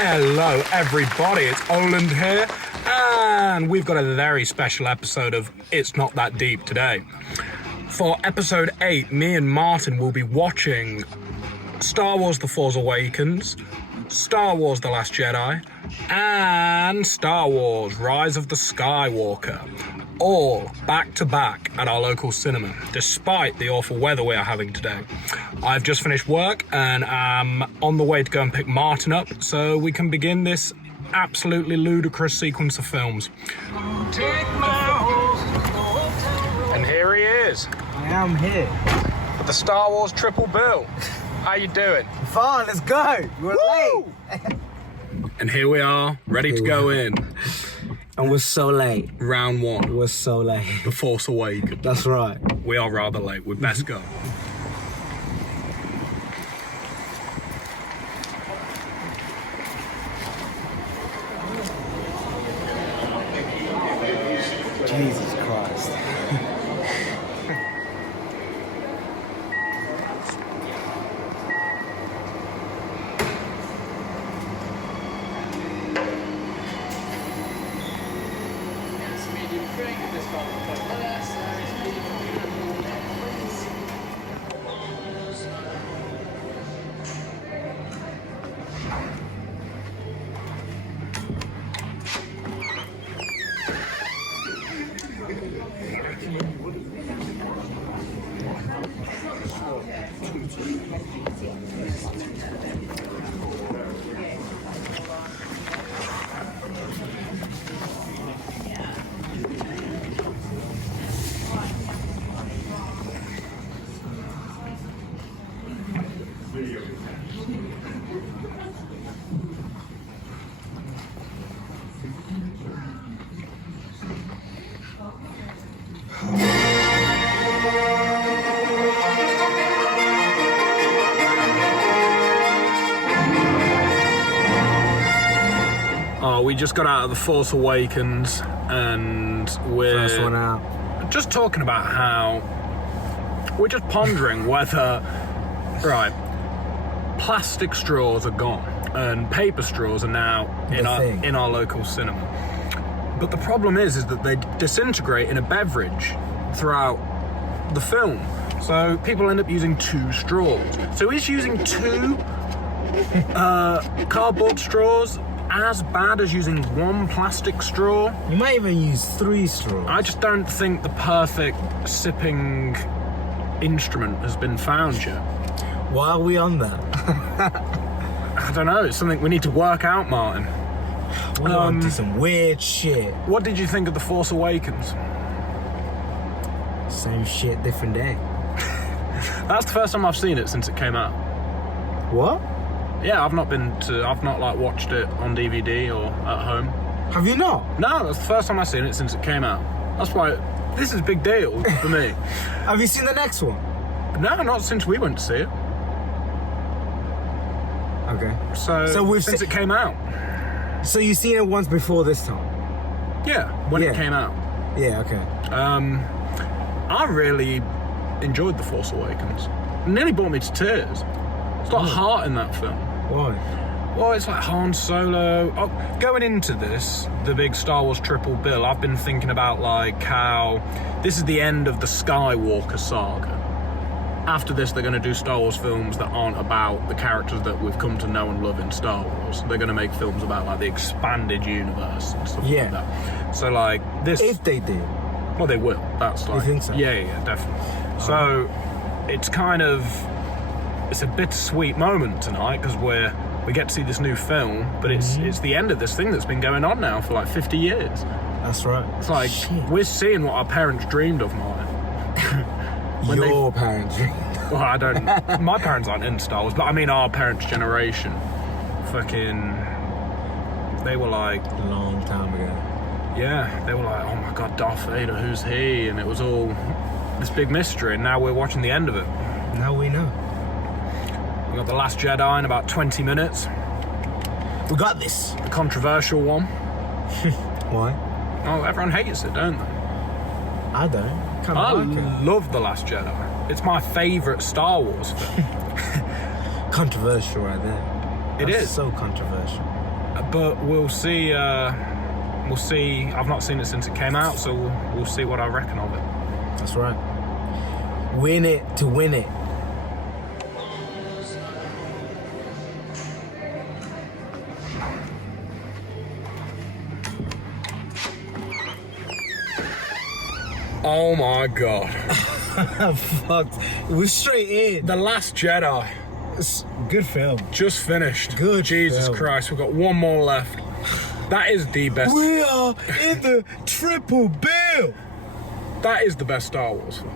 Hello everybody, it's Oland here, and we've got a very special episode of It's Not That Deep today. For episode 8, me and Martin will be watching Star Wars The Force Awakens, Star Wars The Last Jedi, and Star Wars Rise of the Skywalker, all back to back at our local cinema, despite the awful weather we are having today. I've just finished work and am on the way to go and pick Martin up so we can begin this absolutely ludicrous sequence of films. And here he is. I am here. With the Star Wars triple bill. How you doing? Fine, let's go. We're late. And here we are, ready to go in. And we're so late. Round 1. We're so late. The Force Awakens. That's right. We are rather late. We best go. Jesus Christ. We just got out of The Force Awakens and we're First one out. just talking about how we're just pondering whether, right, plastic straws are gone and paper straws are now in our local cinema. But the problem is that they disintegrate in a beverage throughout the film. So people end up using 2 straws. So is using 2 cardboard straws as bad as using 1 plastic straw? You might even use 3 straws. I just don't think the perfect sipping instrument has been found yet. Why are we on that? I don't know, it's something we need to work out, Martin. We're on to some weird shit. What did you think of The Force Awakens? Same shit, different day. That's the first time I've seen it since it came out. What? Yeah, I've not watched it on DVD or at home. Have you not? No, that's the first time I've seen it since it came out. That's why this is a big deal for me. Have you seen the next one? No, not since we went to see it. Okay. So since it came out. So you've seen it once before this time? Yeah, when it came out. Yeah, okay. I really enjoyed The Force Awakens. It nearly brought me to tears. It's got heart in that film. Why? Well, it's like Han Solo. Oh, going into this, the big Star Wars triple bill, I've been thinking about like how this is the end of the Skywalker saga. After this, they're going to do Star Wars films that aren't about the characters that we've come to know and love in Star Wars. They're going to make films about like the expanded universe and stuff like that. So like this... If they do. Well, they will. That's like... You think so? Yeah, definitely. So it's kind of... It's a bittersweet moment tonight because we get to see this new film, but it's the end of this thing that's been going on now for like 50 years. That's right. It's like we're seeing what our parents dreamed of, Martin. Your parents dreamed. Well, I don't. My parents aren't into Star Wars, but I mean our parents' generation. Fucking, they were like A long time ago. Yeah, they were like, oh my god, Darth Vader, who's he? And it was all this big mystery, and now we're watching the end of it. Now we know. We got The Last Jedi in about 20 minutes. We got this. The controversial one. Why? Oh, everyone hates it, don't they? I don't. I love The Last Jedi. It's my favourite Star Wars film. Controversial right there. It is. So controversial. But we'll see. We'll see. I've not seen it since it came out, so we'll see what I reckon of it. That's right. Win it to win it. Oh my god. Fucked. It was straight in. The Last Jedi. Good film. Just finished. Good Jesus film. Christ, we've got one more left. That is the best. We are in the triple bill. That is the best Star Wars film.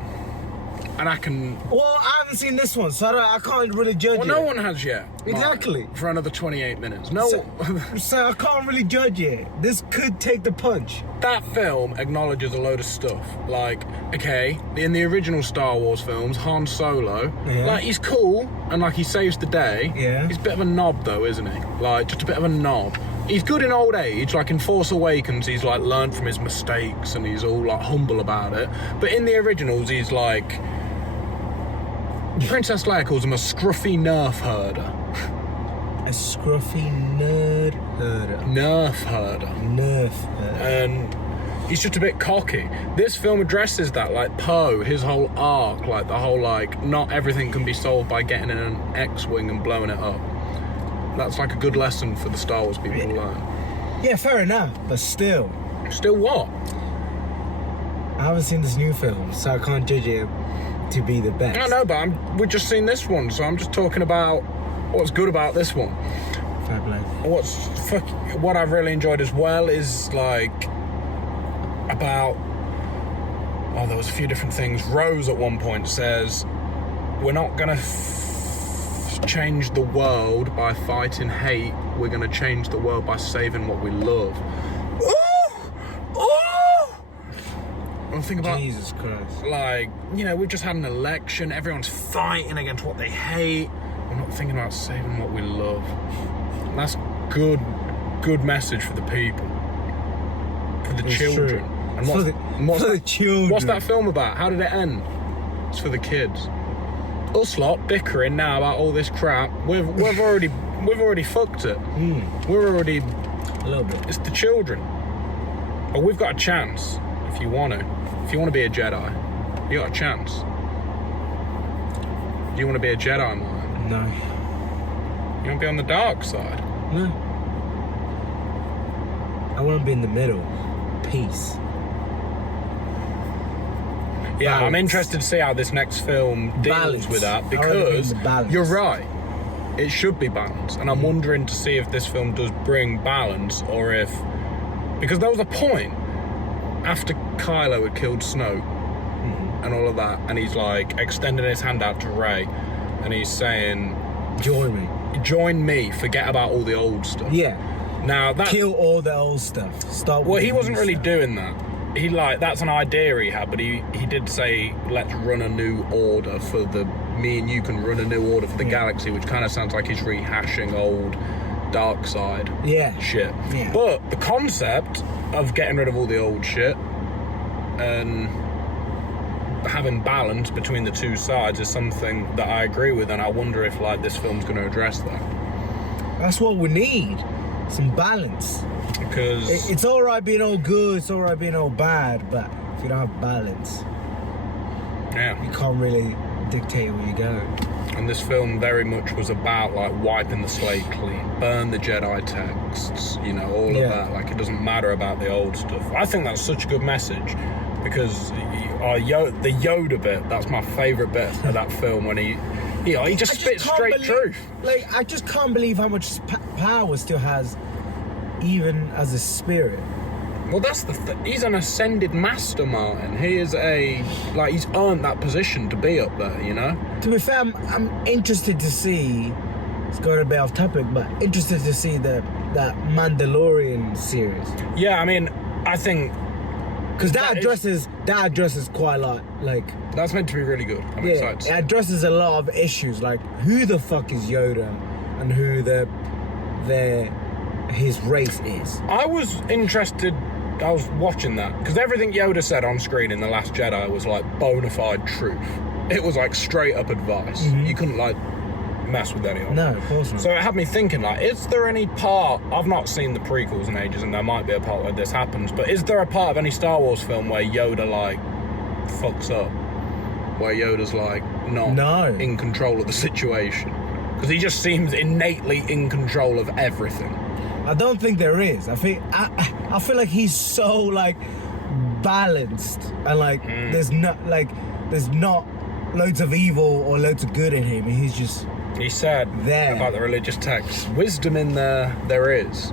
And I can... Well, I haven't seen this one, so I can't really judge Well, it. no one has yet. Exactly. For another 28 minutes. No one... So I can't really judge it. This could take the punch. That film acknowledges a load of stuff. Like, okay, in the original Star Wars films, Han Solo, Yeah. like, he's cool, and, like, he saves the day. Yeah. He's a bit of a knob, though, isn't he? Like, just a bit of a knob. He's good in old age, like in Force Awakens, he's, like, learned from his mistakes, and he's all, like, humble about it. But in the originals, he's, like... Princess Leia calls him a scruffy nerf herder. A scruffy nerd herder. Nerf herder. Nerf herder. And he's just a bit cocky. This film addresses that, like Poe, his whole arc, like the whole, like, not everything can be solved by getting in an X-Wing and blowing it up. That's like a good lesson for the Star Wars people to learn. Yeah, fair enough, but still. Still what? I haven't seen this new film, so I can't judge it to be the best. I know, but we've just seen this one, so I'm just talking about what's good about this one. Fair play. What I've really enjoyed as well is, like, about... Oh, there was a few different things. Rose at one point says, we're not going to change the world by fighting hate. We're going to change the world by saving what we love. I think about, Jesus Christ. like, you know, we've just had an election. Everyone's fighting against what they hate. We're not thinking about saving what we love. That's good message for the people, for the It's children. true. And For the children. What's that film about? How did it end? It's for the kids. Us lot bickering now about all this crap. We've already fucked it. We're already... A little bit. It's the children. But we've got a chance if you want to. If you want to be a Jedi, you got a chance. Do you want to be a Jedi, man? No. You want to be on the dark side? No. I want to be in the middle. Peace. Yeah, I'm Balance. interested to see how this next film deals Balance. with that, I wanna because be in the balance. you're right. It should be balanced, and I'm wondering to see if this film does bring balance, or if... Because there was a point after Kylo had killed Snoke and all of that, and he's, like, extending his hand out to Rey, and he's saying... Join me. Join me, forget about all the old stuff. Yeah. Now, that... Kill all the old stuff. Start Well, with he the wasn't new really stuff. doing that. He, like, that's an idea he had, but he did say, let's run a new order for the... Me and you can run a new order for the galaxy, which kind of sounds like he's rehashing old dark side shit. Yeah. But the concept of getting rid of all the old shit and having balance between the two sides is something that I agree with, and I wonder if, like, this film's going to address that. That's what we need. Some balance. Because... It's all right being all good, it's all right being all bad, but if you don't have balance, yeah. you can't really dictate where you go. And this film very much was about, like, wiping the slate clean, burn the Jedi texts, you know, all of that. Like, it doesn't matter about the old stuff. I think that's such a good message, because the Yoda bit, that's my favourite bit of that film, when he just spits straight truth. Like, I just can't believe how much power still has, even as a spirit. Well, that's he's an ascended master, Martin. He is he's earned that position to be up there, you know? To be fair, I'm interested to see, it's going a bit off topic, but interested to see that Mandalorian series. Yeah, I mean, I think... Because that addresses quite a lot, like... That's meant to be really good. I'm excited to see it addresses a lot of issues, like who the fuck is Yoda and who his race is. I was interested... I was watching that, because everything Yoda said on screen in The Last Jedi was, like, bona fide truth. It was, like, straight up advice. You couldn't, like, mess with any of them. No, of course not. So it had me thinking, like, is there any part... I've not seen the prequels in ages, and there might be a part where this happens, but is there a part of any Star Wars film where Yoda, like, fucks up? Where Yoda's, like, not in control of the situation? Because he just seems innately in control of everything. I don't think there is. I feel like he's so, like, balanced, and, like, there's not loads of evil or loads of good in him. He's just... He said there. About the religious texts, wisdom in there is,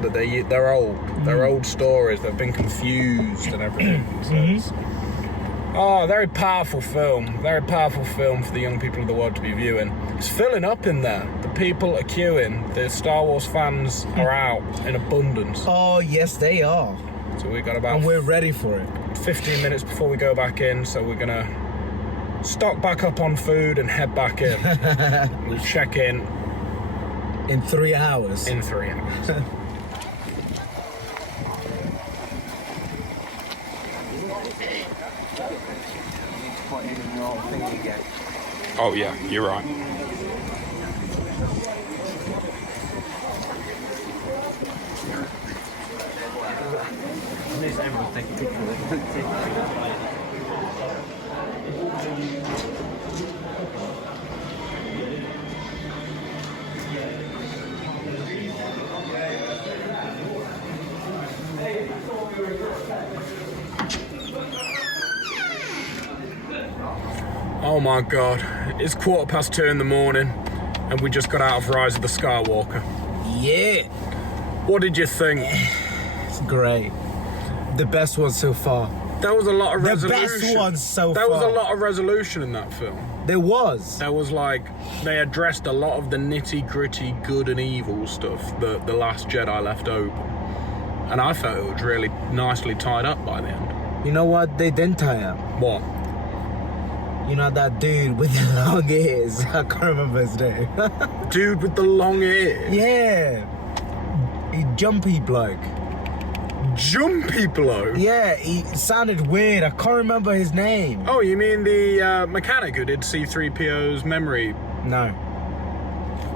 but they're old. They're old stories. They've been confused and everything. So very powerful film. Very powerful film for the young people of the world to be viewing. It's filling up in there. The people are queuing. The Star Wars fans are out in abundance. Oh, yes, they are. So we got about... And we're ready for it. 15 minutes before we go back in, so we're gonna stock back up on food and head back in. We'll check in 3 hours. In 3 hours. Oh yeah, you're right. Oh my god, it's 2:15 in the morning and we just got out of Rise of the Skywalker. Yeah. What did you think? It's great. The best one so far. There was a lot of resolution. The best one so far. There was a lot of resolution in that film. There was. There was, like, they addressed a lot of the nitty-gritty good and evil stuff that The Last Jedi left open. And I felt it was really nicely tied up by the end. You know what they didn't tie up? What? You know that dude with the long ears? I can't remember his name. Dude with the long ears? Yeah. He jumpy bloke. Jumpy bloke? Yeah, he sounded weird. I can't remember his name. Oh, you mean the mechanic who did C-3PO's memory? No.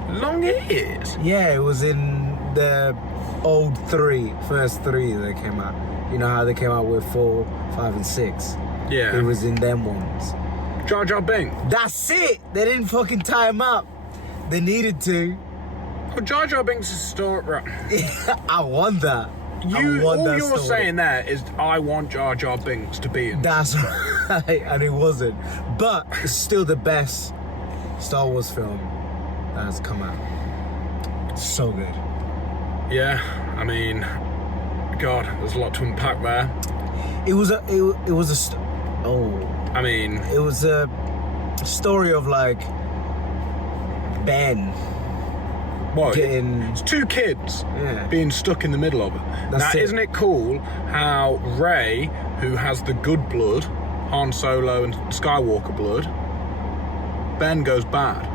Long ears? Yeah, it was in the first three that came out. You know how they came out with 4, 5, and 6? Yeah. It was in them ones. Jar Jar Binks? That's it! They didn't fucking tie him up. They needed to. Oh, Jar Jar Binks' story... Right. I want that. All you're saying there is, I want Jar Jar Binks to be in. That's right, and it wasn't. But it's still the best Star Wars film that has come out. It's so good. Yeah, I mean, God, there's a lot to unpack there. It was a story of, like, Ben. What? Getting... It's two kids being stuck in the middle of it. That's now, it. Isn't it cool how Rey, who has the good blood, Han Solo and Skywalker blood, Ben goes bad,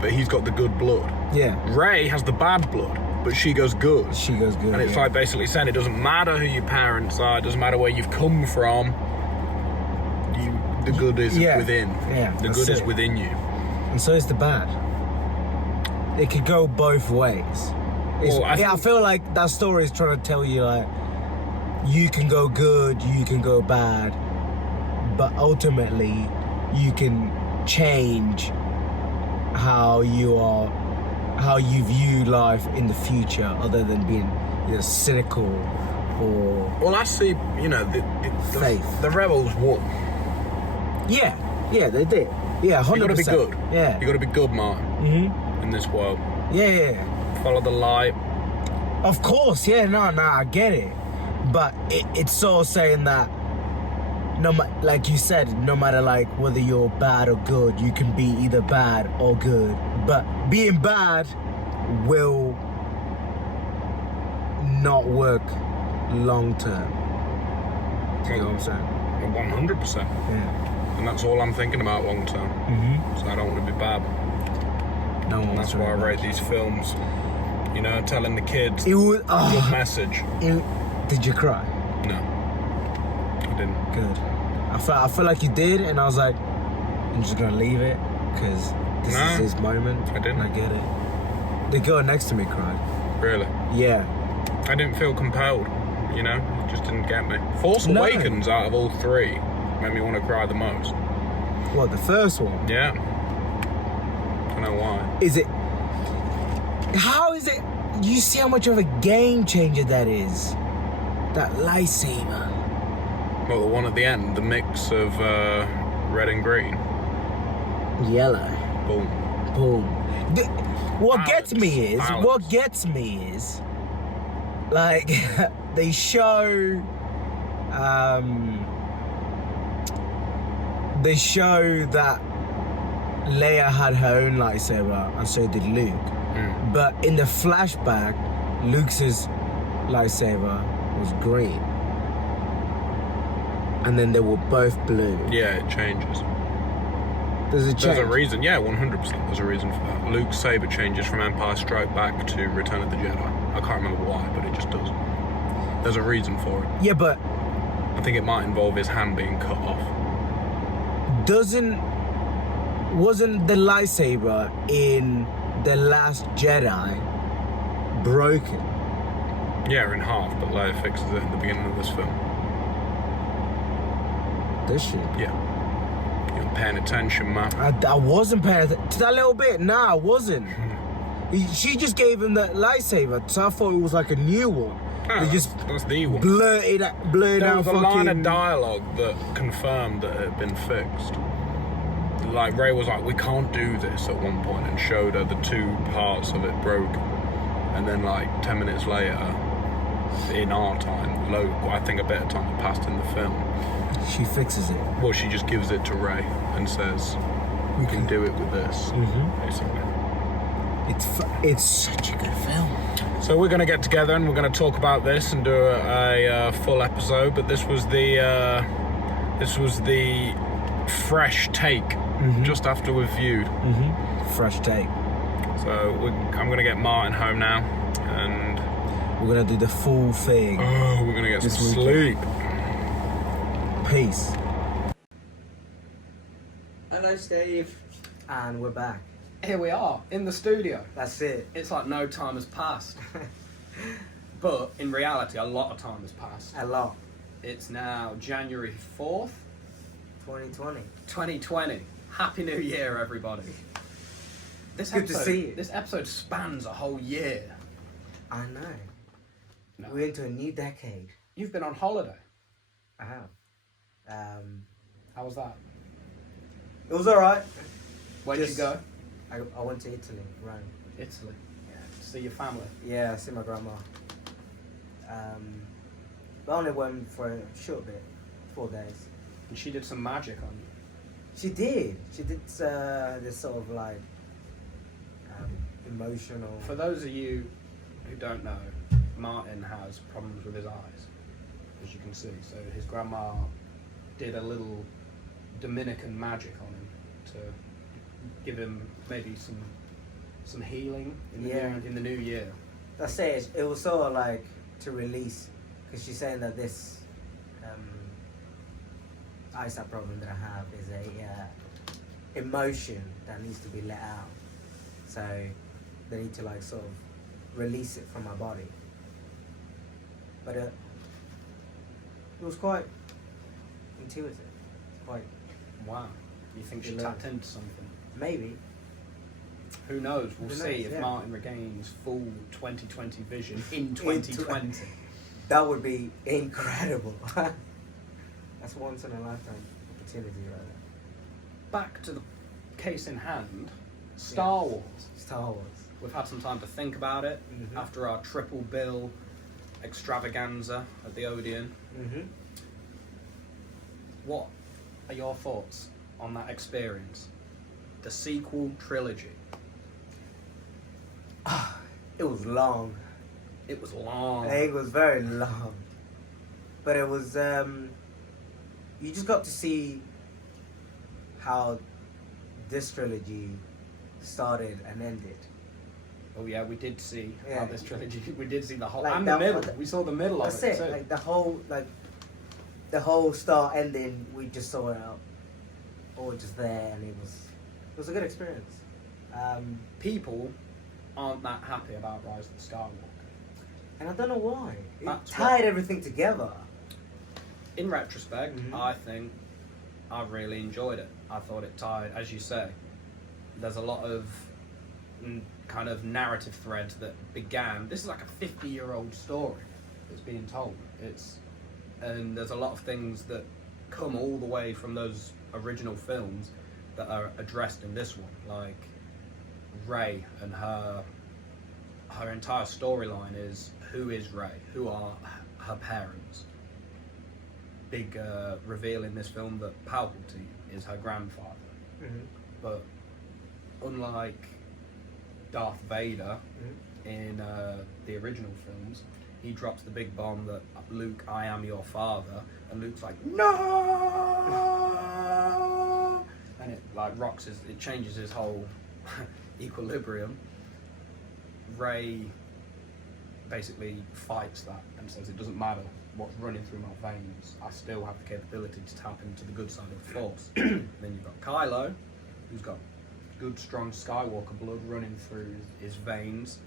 but he's got the good blood. Yeah. Rey has the bad blood, but she goes good. She goes good. And it's like basically saying it doesn't matter who your parents are, it doesn't matter where you've come from. The good is within. Yeah. The good is within you. And so is the bad. It could go both ways. I feel like that story is trying to tell you, like, you can go good, you can go bad, but ultimately you can change how you view life in the future, other than being cynical or... Well, I see, faith. The rebels won. Yeah, they did. Yeah, 100%. You gotta be good. Yeah. You gotta be good, Martin. In this world. Yeah. Follow the light. Of course, yeah, no, I get it. But it's so saying that, like you said, no matter, like, whether you're bad or good, you can be either bad or good. But being bad will not work long term. You know what I'm saying? 100%. Yeah. And that's all I'm thinking about long term. So I don't want to be bad. No one. And that's why I rate these films. Telling the kids it was, a good message. Did you cry? No, I didn't. Good. I felt like you did, and I was like, I'm just gonna leave it because this No, is his moment. I didn't. I get it. The girl next to me cried. Really? Yeah. I didn't feel compelled, you know? It just didn't get me. Force No. Awakens out of all three made me want to cry the most. What, the first one? Yeah. Don't know why. Is it... How is it... You see how much of a game changer that is? That lightsaber. Well, the one at the end, the mix of red and green. Yellow. Boom. Boom. What gets me is... Like, they show... They show that Leia had her own lightsaber, and so did Luke. But in the flashback, Luke's lightsaber was green. And then they were both blue. Yeah, it changes. There's a change. There's a reason, yeah, 100% there's a reason for that. Luke's saber changes from Empire Strike Back to Return of the Jedi. I can't remember why, but it just does. There's a reason for it. Yeah, but... I think it might involve his hand being cut off. Wasn't the lightsaber in The Last Jedi broken? Yeah, in half, but Leia fixes it at the beginning of this film. Does she? Yeah. You're paying attention, man. I wasn't paying attention to that little bit. Nah, I wasn't. She just gave him the lightsaber, so I thought it was like a new one. Oh, They just that's the one. blurted There out was a fucking... line of dialogue that confirmed that it had been fixed. Like, Rey was like, we can't do this at one point, and showed her the two parts of it broken. And then, like, 10 minutes later, in our time, I think a bit of time had passed in the film. She fixes it. Well, she just gives it to Rey and says, we can do it with this, basically. It's such a good film. So we're going to get together and we're going to talk about this and do a full episode. But this was the fresh take just after we've viewed. Fresh take. So I'm going to get Martin home now, and We're gonna do the full thing. we're going to get This some weekend. sleep. Peace. Hello, Steve. And we're back. Here we are, in the studio. That's it. It's like no time has passed. But in reality, a lot of time has passed. A lot. It's now January 4th, 2020. 2020. Happy New Year, everybody. Good to see you. This episode spans a whole year. I know. No. We're into a new decade. You've been on holiday. I have. How was that? It was alright. Where'd you go? I went to Italy, Rome. Italy. Yeah. To see your family. Yeah, I see my grandma. But I only went for a short bit, 4 days. And she did some magic on you. She did. She did this sort of like emotional. For those of you who don't know, Martin has problems with his eyes, as you can see. So his grandma did a little Dominican magic on him to give him maybe some healing in the new year. That's it. It was sort of like to release, because she's saying that this eyesight problem that I have is a emotion that needs to be let out. So they need to like sort of release it from my body. But it was quite intuitive. Quite. Wow. You think she She tapped learned. into something? Maybe. Who knows? We'll Who see knows, if yeah. Martin regains full 2020 vision in 2020. That would be incredible. That's once in a lifetime opportunity right there. Back to the case in hand, Star Wars. Star Wars. We've had some time to think about it after our triple bill extravaganza at the Odeon. What are your thoughts on that experience? The sequel trilogy. It was long. It was long. It was very long. But it was, you just got to see how this trilogy started and ended. Oh yeah, we did see how Yeah. this trilogy. We did see the whole Like and that- the middle. We saw the middle That's of it it. too. Like the whole start ending, we just saw it all just there, and it was a good experience. People aren't that happy about Rise of the Skywalker. And I don't know why. It That's tied everything together. In retrospect, Mhm. I think I really enjoyed it. I thought it tied, as you say, there's a lot of kind of narrative threads that began. This is like a 50-year-old story that's being told. And there's a lot of things that come all the way from those original films that are addressed in this one, like Rey and her entire storyline is who is Rey, who are her parents. Big reveal in this film that Palpatine is her grandfather. Mm-hmm. But unlike Darth Vader in the original films, he drops the big bomb that Luke, I am your father, and Luke's like, no, and it like it changes his whole equilibrium. Rey basically fights that and says it doesn't matter what's running through my veins, I still have the capability to tap into the good side of the Force. Then you've got Kylo, who's got good, strong Skywalker blood running through his veins,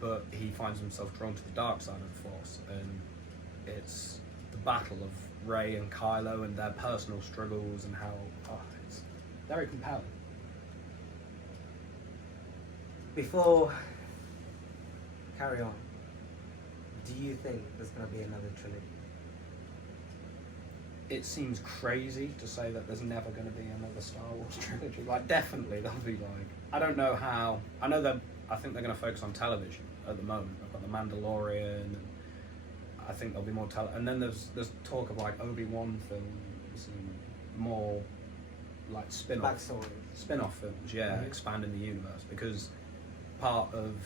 but he finds himself drawn to the dark side of the Force, and it's the battle of Rey and Kylo and their personal struggles and how it's very compelling. Before carry on, do you think there's going to be another trilogy? It seems crazy to say that there's never going to be another Star Wars trilogy. Like, definitely there'll be like, I don't know how. I know that I think they're going to focus on television at the moment. I've got The Mandalorian, and I think there'll be more and then there's talk of like Obi-Wan films and more like spin-off films, yeah, expanding the universe, because part of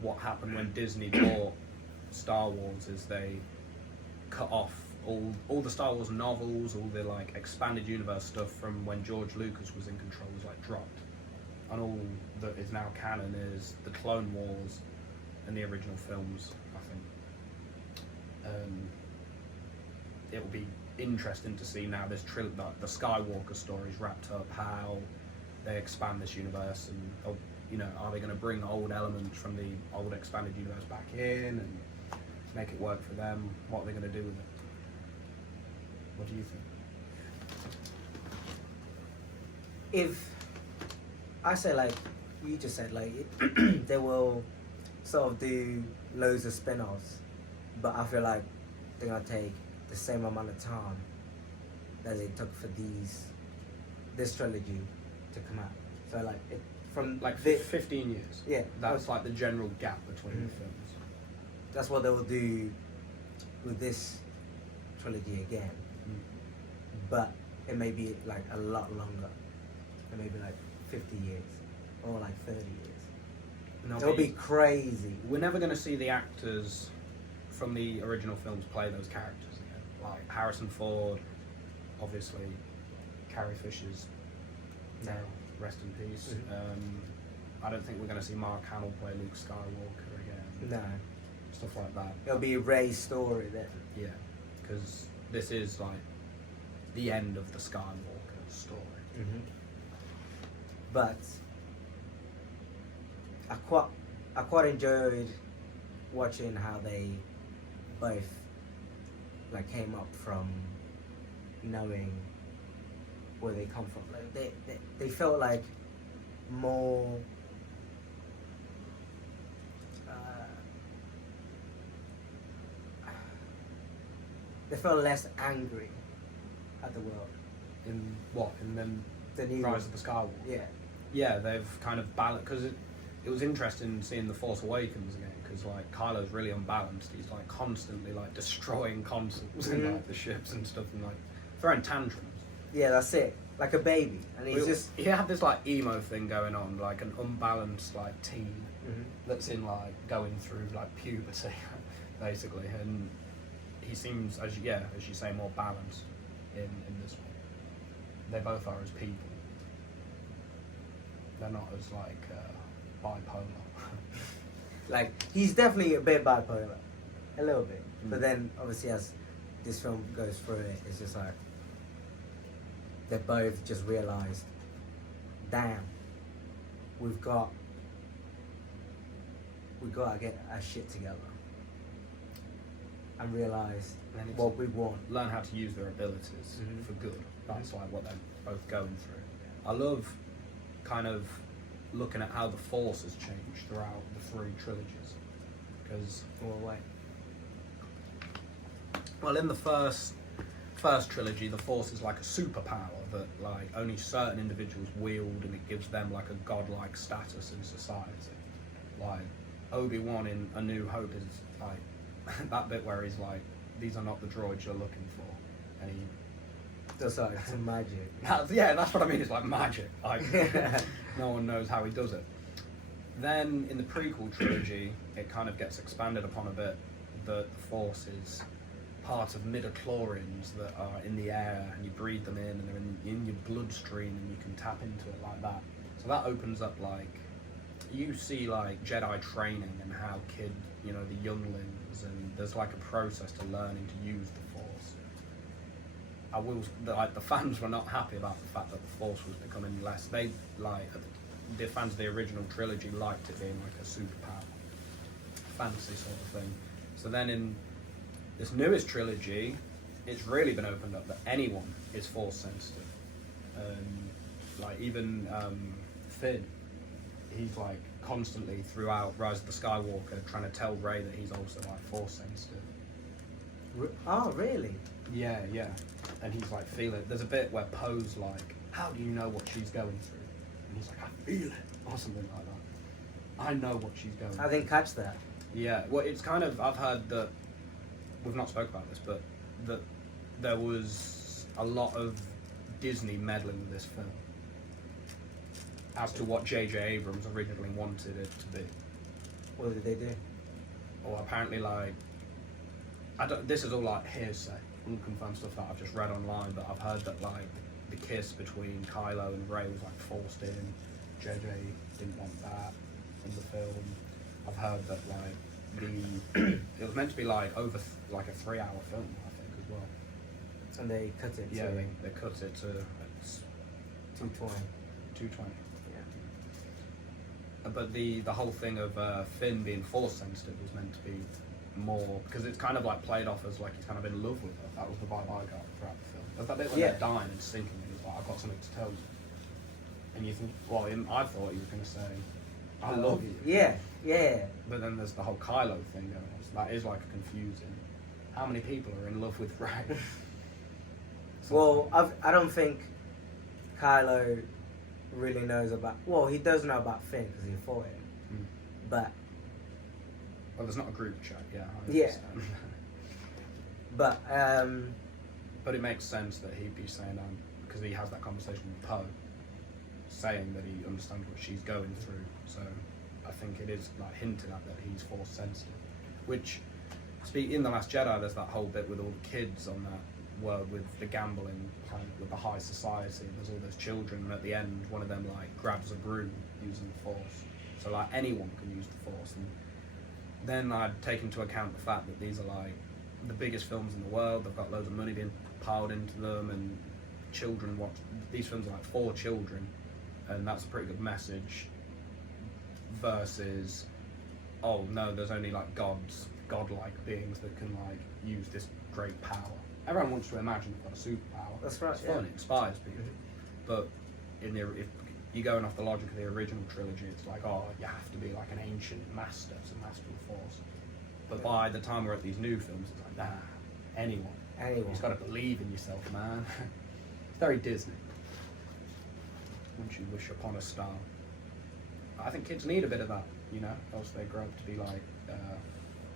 what happened when Disney bought Star Wars is they cut off all the Star Wars novels, all the like expanded universe stuff from when George Lucas was in control was like dropped, and all that is now canon is the Clone Wars and the original films, I think. It will be interesting to see now this the Skywalker stories wrapped up, how they expand this universe, and are they going to bring old elements from the old expanded universe back in and make it work for them? What are they going to do with it? What do you think? If I say, like you just said, like they will sort of do loads of spin-offs, but I feel like they're gonna take the same amount of time that they took for this trilogy to come out. So like from like 15 years. Yeah, that's like the general gap between the films. That's what they will do with this trilogy again, but it may be like a lot longer. It may be like 50 years or like 30 years. It'll be crazy. We're never going to see the actors from the original films play those characters again. Like Harrison Ford, obviously, Carrie Fisher's now rest in peace. I don't think we're going to see Mark Hamill play Luke Skywalker again. No. Stuff like that. It'll be Rey's story then. Yeah, because this is like the end of the Skywalker story. But I quite enjoyed watching how they both like came up from knowing where they come from. Like they felt like more they felt less angry at the world. In what? In them The new Rise of the Skywalker? Yeah, they've kind of balanced, because it was interesting seeing The Force Awakens again, because like Kylo's really unbalanced. He's like constantly like destroying consoles and like the ships and stuff, and like throwing tantrums. Yeah, that's it. Like a baby, and he had this like emo thing going on, like an unbalanced like teen that's in like going through like puberty, basically, and he seems, as you say, more balanced in this one. They both are as people. They're not as like bipolar. like he's definitely a bit bipolar, a little bit. But then obviously as this film goes through it, it's just like they both just realised, damn, we've got to get our shit together and realise what we want. Learn how to use their abilities for good. That's like what they're both going through. I love kind of looking at how the Force has changed throughout the 3 trilogies. Because, well, in the first trilogy, the Force is like a superpower that like only certain individuals wield, and it gives them like a godlike status in society. Like Obi-Wan in A New Hope is like that bit where he's like, "These are not the droids you're looking for," and he That's like some magic. that's what I mean. It's like magic. Like no one knows how he does it. Then in the prequel trilogy, it kind of gets expanded upon a bit that the Force is part of midichlorians that are in the air, and you breathe them in, and they're in your bloodstream, and you can tap into it like that. So that opens up, like, you see like Jedi training and how the younglings, and there's like a process to learning to use the Force. The fans were not happy about the fact that the Force was becoming less. The fans of the original trilogy liked it being like a superpower, fantasy sort of thing. So then in this newest trilogy, it's really been opened up that anyone is Force sensitive. Like even Finn, he's like constantly throughout Rise of the Skywalker trying to tell Rey that he's also like Force sensitive. Oh, really? Yeah. And he's like, feel it. There's a bit where Poe's like, how do you know what she's going through? And he's like, I feel it, or something like that. I know what she's going through. I didn't catch that. Yeah, well, it's kind of, I've heard that, we've not spoke about this, but that there was a lot of Disney meddling with this film as to what J.J. Abrams originally wanted it to be. What did they do? Or apparently, like, this is all like hearsay, unconfirmed stuff that I've just read online, but I've heard that like the kiss between Kylo and Rey was like forced in. J.J. didn't want that in the film. I've heard that like it was meant to be like over like a 3-hour film, I think, as well. And they cut it. Yeah, to they cut it to 220. 220. Yeah. But the whole thing of Finn being Force sensitive was meant to be more, because it's kind of like played off as like he's kind of in love with her. That was the vibe I got throughout the film. There's that bit when they're dying and sinking, and he's like, I've got something to tell you. And you think, well, I thought he was going to say, I love you. Yeah. But then there's the whole Kylo thing going on. So that is like confusing. How many people are in love with Rey? Well, I don't think Kylo really knows about. Well, he does know about Finn because he fought him. But. Well, there's not a group chat, yeah. Yeah. But. But it makes sense that he'd be saying because he has that conversation with Poe, saying that he understands what she's going through. So I think it is like hinted at that he's Force sensitive. Which, in The Last Jedi, there's that whole bit with all the kids on that world with the gambling, kind of with the high society. There's all those children, and at the end, one of them like grabs a broom using the Force. So like anyone can use the Force. And then I'd take into account the fact that these are like the biggest films in the world. They've got loads of money being piled into them, and children watch these films are like for children, and that's a pretty good message. Versus, oh no, there's only like godlike beings that can like use this great power. Everyone wants to imagine they've got a superpower. That's right. It's fun. It inspires people. But if you're going off the logic of the original trilogy, it's like, oh, you have to be like an ancient master to master the Force. But by the time we're at these new films, it's like, nah, anyone. You just got to believe in yourself, man. It's very Disney. Once you wish upon a star. I think kids need a bit of that, else they grow up to be like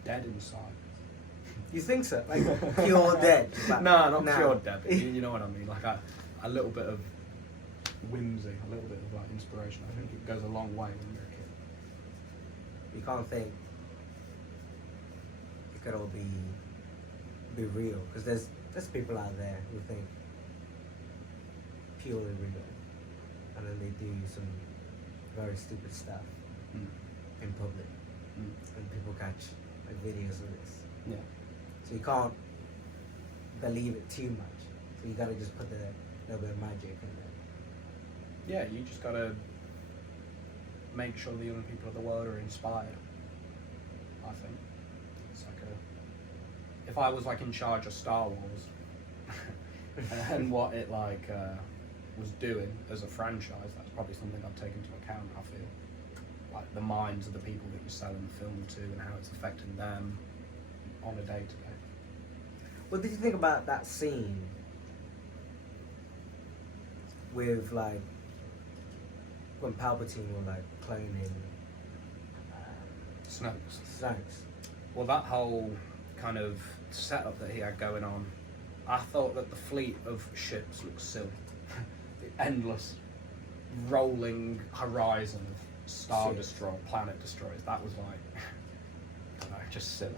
dead inside. You think so? Like pure dead? No, not pure dead. But you know what I mean? Like a little bit of whimsy, a little bit of like inspiration. I think it goes a long way when you're a kid. You can't think it could all be real, because there's people out there who think purely real, and then they do some very stupid stuff in public, and people catch like videos of this. Yeah. So you can't believe it too much. So you gotta just put the little bit of magic in there. Yeah, you just gotta make sure the young people of the world are inspired. I think it's like if I was like in charge of Star Wars and what it like was doing as a franchise, that's probably something I'd take into account. I feel like the minds of the people that you're selling the film to and how it's affecting them on a day to day. What did you think about that scene with like when Palpatine were like cloning Snokes? Well, that whole kind of setup that he had going on, I thought that the fleet of ships looked silly. The endless rolling horizon of Star Destroyer, planet destroyers. That was like, I don't know, just silly.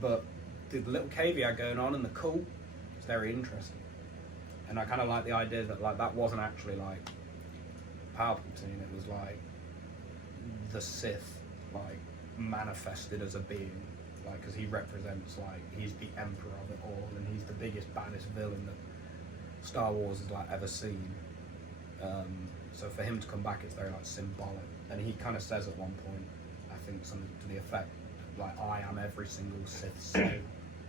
But the little caveat going on and the cool, it's very interesting. And I kind of like the idea that like that wasn't actually like Palpatine. It was like the Sith, like manifested as a being, like because he represents like he's the emperor of it all, and he's the biggest, baddest villain that Star Wars has like ever seen. So for him to come back, it's very like symbolic. And he kind of says at one point, I think something to the effect like, "I am every single Sith soul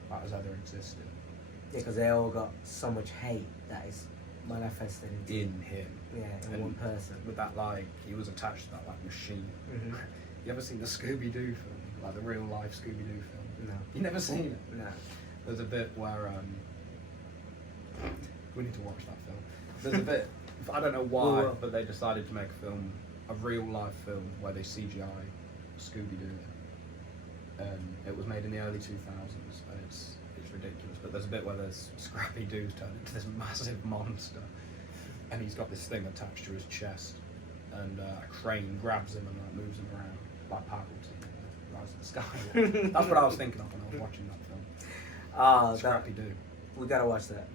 that has ever existed." Yeah, because they all got so much hate that is manifested in him. Yeah, in and one person. With that, like, he was attached to that like machine. Mm-hmm. You ever seen the Scooby-Doo film? Like the real life Scooby-Doo film? No. You never seen it? No. There's a bit where we need to watch that film. There's a bit, I don't know why, but they decided to make a film, a real life film where they CGI Scooby-Doo. It was made in the early 2000s, and it's ridiculous. But there's a bit where there's Scrappy-Doo's turned into this massive monster, and he's got this thing attached to his chest, and a crane grabs him and like moves him around like Palpatine, Rise of the Skywalker. That's what I was thinking of when I was watching that film. Scrappy-Doo. We gotta watch that.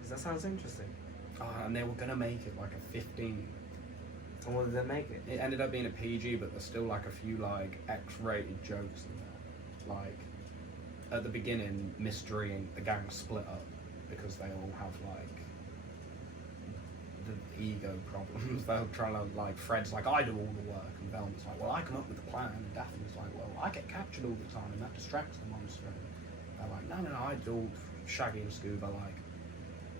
Cause that sounds interesting. And they were gonna make it like a 15. And what did they make it? It ended up being a PG, but there's still like a few like X-rated jokes in there. Like at the beginning, Mystery and the gang split up because they all have like the ego problems. They're trying to like, Fred's like, I do all the work, and Velma's like, well, I come up with the plan, and Daphne's like, well, I get captured all the time, and that distracts the monster. And they're like, no, I do all. Shaggy and Scoob are like,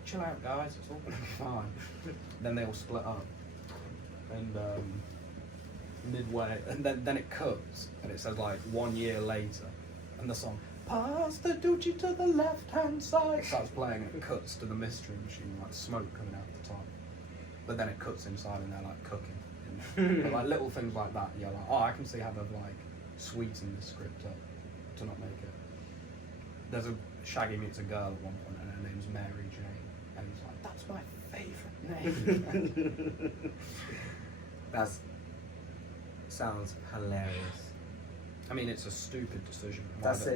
chill out, guys, it's all gonna be fine. Then they all split up, and midway, and then it cuts, and it says like 1 year later, and the song "Pass the Doochie to the left-hand side" starts playing, and it cuts to the mystery machine, like smoke coming out the top. But then it cuts inside, and they're like cooking. But, like little things like that, you're like, oh, I can see how they've like sweetened the script up to not make it. There's a Shaggy meets a girl at one point, and her name's Mary Jane, and he's like, that's my favourite name. That sounds hilarious. I mean, it's a stupid decision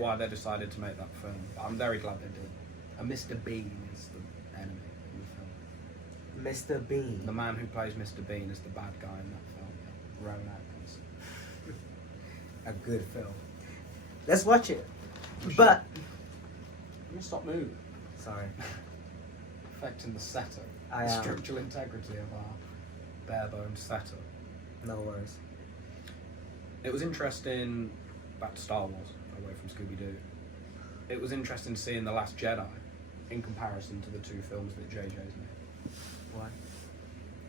why they decided to make that film, but I'm very glad they did. And Mr. Bean is the enemy in the film. Mr. Bean. The man who plays Mr. Bean is the bad guy in that film. Yeah. Rowan Atkins. A good film. Let's watch it. But I'm gonna stop moving. sorry. Affecting the setup, I the am. structural integrity of our bare-boned setup. No worries. It was interesting, back to Star Wars, away from Scooby-Doo. It was interesting seeing The Last Jedi in comparison to the two films that JJ's made. Why?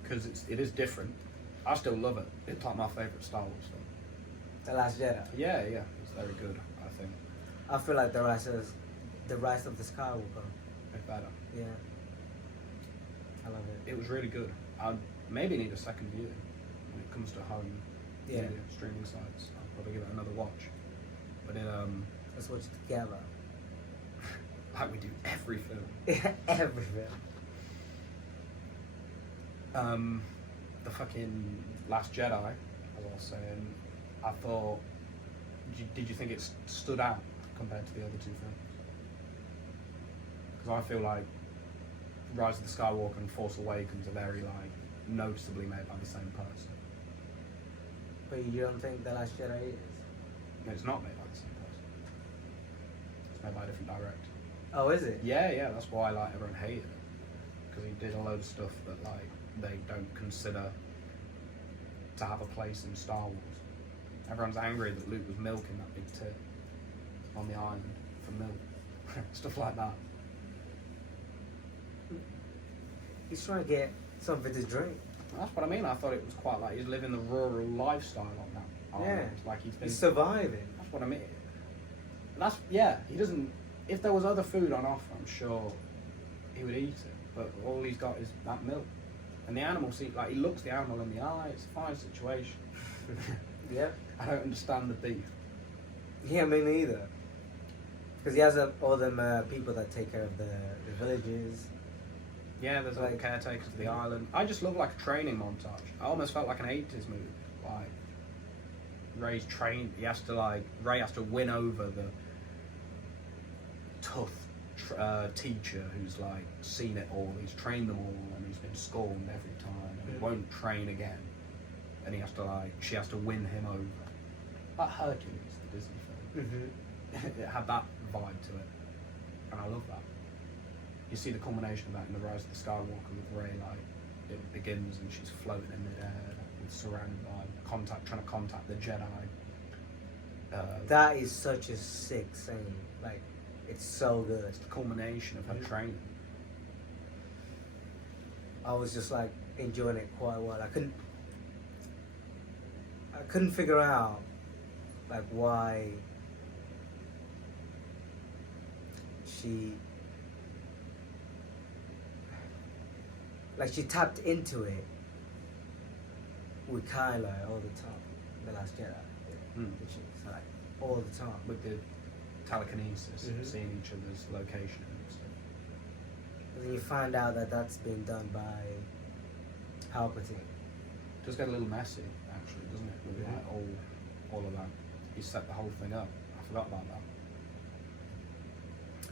Because it is different. I still love it. It's like my favourite Star Wars film. The Last Jedi. Yeah, it's very good, I think. I feel like the Rise of the Skywalker. It's better. Yeah. I love it. It was really good. I'd maybe need a second viewing when it comes to home Yeah. media streaming sites. I'll probably give it another watch. But Let's watch it together. like we do every film. Every film. The fucking Last Jedi, as I was saying, I thought, did you think it stood out compared to the other two films? Because I feel like Rise of the Skywalker and Force Awakens are very like noticeably made by the same person. But you don't think The Last Jedi is? No, it's not made by the same person. It's made by a different director. Oh, is it? Yeah, that's why like everyone hated it, because he did a load of stuff that like they don't consider to have a place in Star Wars. Everyone's angry that Luke was milking that big tit on the island for milk. Stuff like that. He's trying to get something to drink. That's what I mean. I thought it was quite like he's living the rural lifestyle on that island. Like he's surviving. That's what I mean. He doesn't. If there was other food on offer, I'm sure he would eat it. But all he's got is that milk. And the animal seems like he looks the animal in the eye. It's a fine situation. Yeah. I don't understand the beef. Yeah, me neither. Because he has all them people that take care of the villages. Yeah, there's like caretakers of the island. I just love like a training montage. I almost felt like an 80s movie. Like Ray's trained. Ray has to win over the tough teacher who's like seen it all. He's trained them all and he's been scorned every time. And he won't train again. And she has to win him over. Like Hercules, the Disney film. Mm-hmm. It had that vibe to it, and I love that. You see the culmination of that in the Rise of the Skywalker with Rey. Like it begins and she's floating in midair, surrounded by trying to contact the Jedi. That is such a sick scene. Like, it's so good. It's the culmination of her training. I was just like enjoying it quite well. I couldn't figure out like why she tapped into it with Kylo all the time. The Last Jedi. It's like all the time. With the telekinesis, seeing each other's location and stuff. And then you find out that that's been done by Palpatine. It does get a little messy, actually, doesn't it? With like all of that. He set the whole thing up. I forgot about that.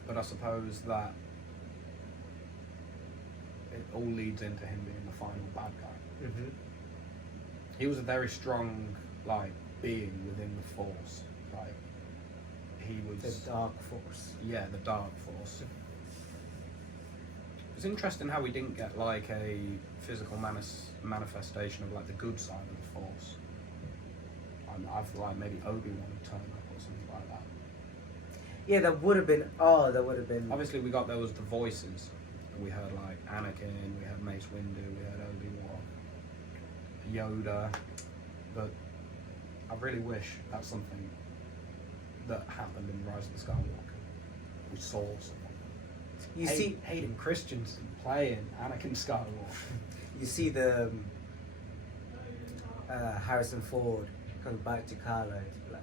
But I suppose that it all leads into him being the final bad guy. Mm-hmm. He was a very strong, like, being within the Force. Like, he was The Dark Force. Yeah, the Dark Force. It's interesting how we didn't get like a physical manifestation of like the good side of the Force. I feel like maybe Obi-Wan would turn up or something like that. Yeah, that would have been. Oh, that would have been. Obviously, there was the voices. We heard like Anakin, we heard Mace Windu, we heard Obi-Wan, Yoda. But I really wish that's something that happened in Rise of the Skywalker. We saw someone. You see Hayden Christensen playing Anakin Skywalker. You see the Harrison Ford comes back to Kylo. Like,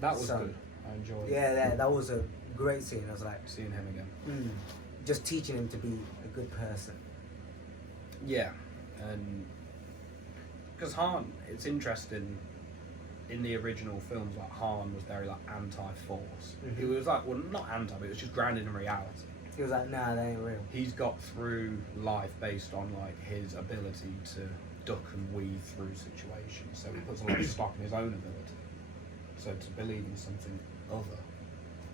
that was good. I enjoyed it. Yeah, that was a great scene. I was like, Seeing him again. Just teaching him to be a good person. Yeah, and because Han, it's interesting. In the original films, like Han was very like anti-Force. He was like, well, not anti, but it was just grounded in reality. He was like, nah, that ain't real. He's got through life based on like his ability to duck and weave through situations. So he puts a lot of stock in his own ability. So to believe in something other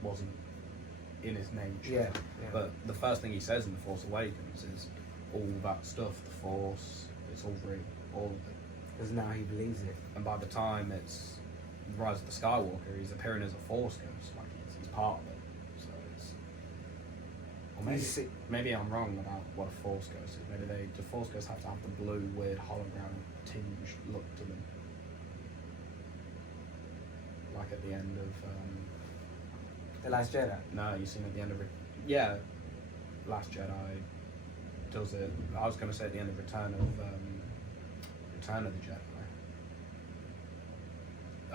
wasn't in his nature. Yeah. But the first thing he says in The Force Awakens is all that stuff, the Force, it's all real, all of it. Because now he believes it. And by the time it's Rise of the Skywalker, he's appearing as a Force ghost, like he's part of it. So it's... Or maybe I'm wrong about what a Force ghost is. Maybe the Force ghosts have to have the blue, weird hologram tinge look to them. Like at the end of... The Last Jedi? No, you seen at the end of... Yeah, Last Jedi does it. I was going to say at the end of Return of the Jedi.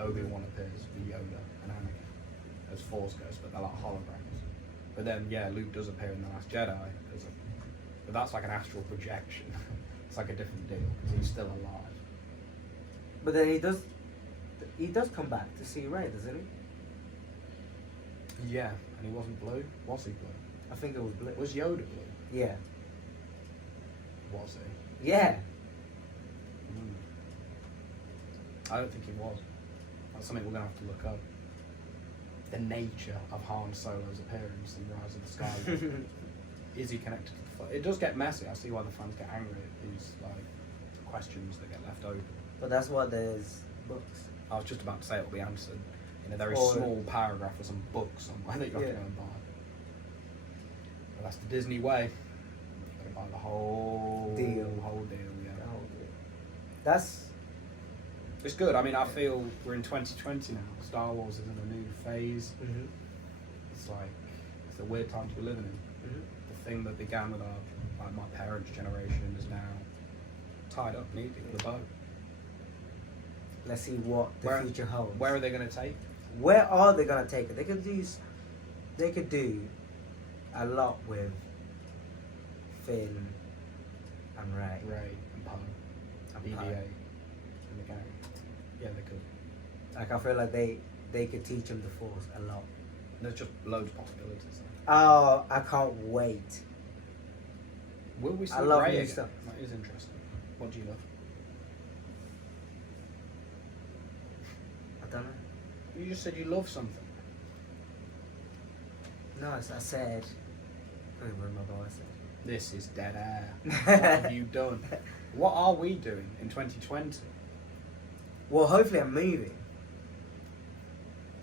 Obi-Wan appears with Yoda and Anakin as Force ghosts, but they're like holograms. But then, yeah, Luke does appear in The Last Jedi, but that's like an astral projection. It's like a different deal, because he's still alive. But then he does come back to see Rey, doesn't he? Yeah, and he wasn't blue. Was he blue? I think it was blue. Was Yoda blue? Yeah. Was he? Yeah. I don't think he was. That's something we're going to have to look up. The nature of Han Solo's appearance in Rise of the Skywalker. Is he connected to the Force? It does get messy. I see why the fans get angry at these like questions that get left open. But that's why there's books. I was just about to say it'll be answered in a very Or- small paragraph or some book somewhere that you have to Yeah. go and buy. But that's the Disney way. You've got to buy the whole Deal. yeah. That's It's good. I mean, I feel we're in 2020 now. Star Wars is in a new phase. It's like, it's a weird time to be living in. The thing that began with my parents' generation is now tied up neatly with a bow. Let's see what the future holds. Where are they going to take? Where are they gonna take it? They could do a lot with Finn and Rey. Ray and Poe and And BB-8 Poe. and the gang. Yeah, they could. Like I feel like they could teach them the Force a lot. There's just loads of possibilities there. Oh, I can't wait. Will we see I love Ray new again? stuff. That is interesting. What do you love? I don't know. You just said you love something. No, I said. I can't remember what I said. This is dead air. What have you done? What are we doing in 2020? Well, hopefully I'm moving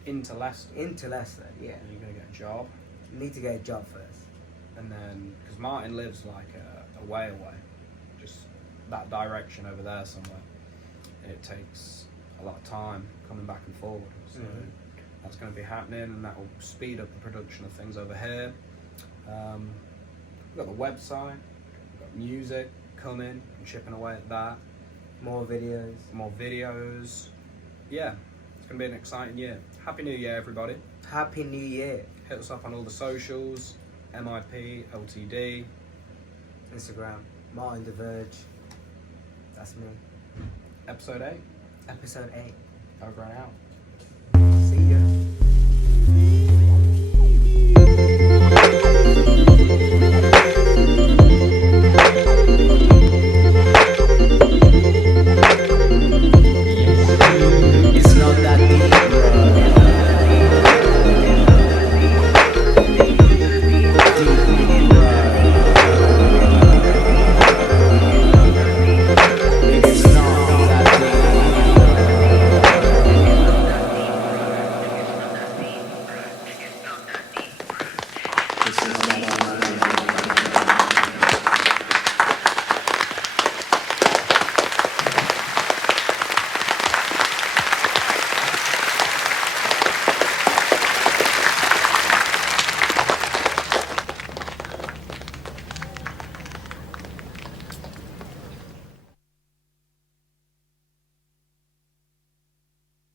Into Leicester. into Leicester. Yeah, And you're going to get a job. need to get a job first. And then, because Martin lives like a way away, just that direction over there somewhere. And it takes a lot of time coming back and forward. So that's going to be happening, and that will speed up the production of things over here. We've got the website, we've got music coming and chipping away at that. More videos. More videos. Yeah, it's going to be an exciting year. Happy New Year, everybody. Happy New Year. Hit us up on all the socials, MIP, LTD. Instagram, Martin the Verge. That's me. Episode 8, Episode 8. over and out. See ya.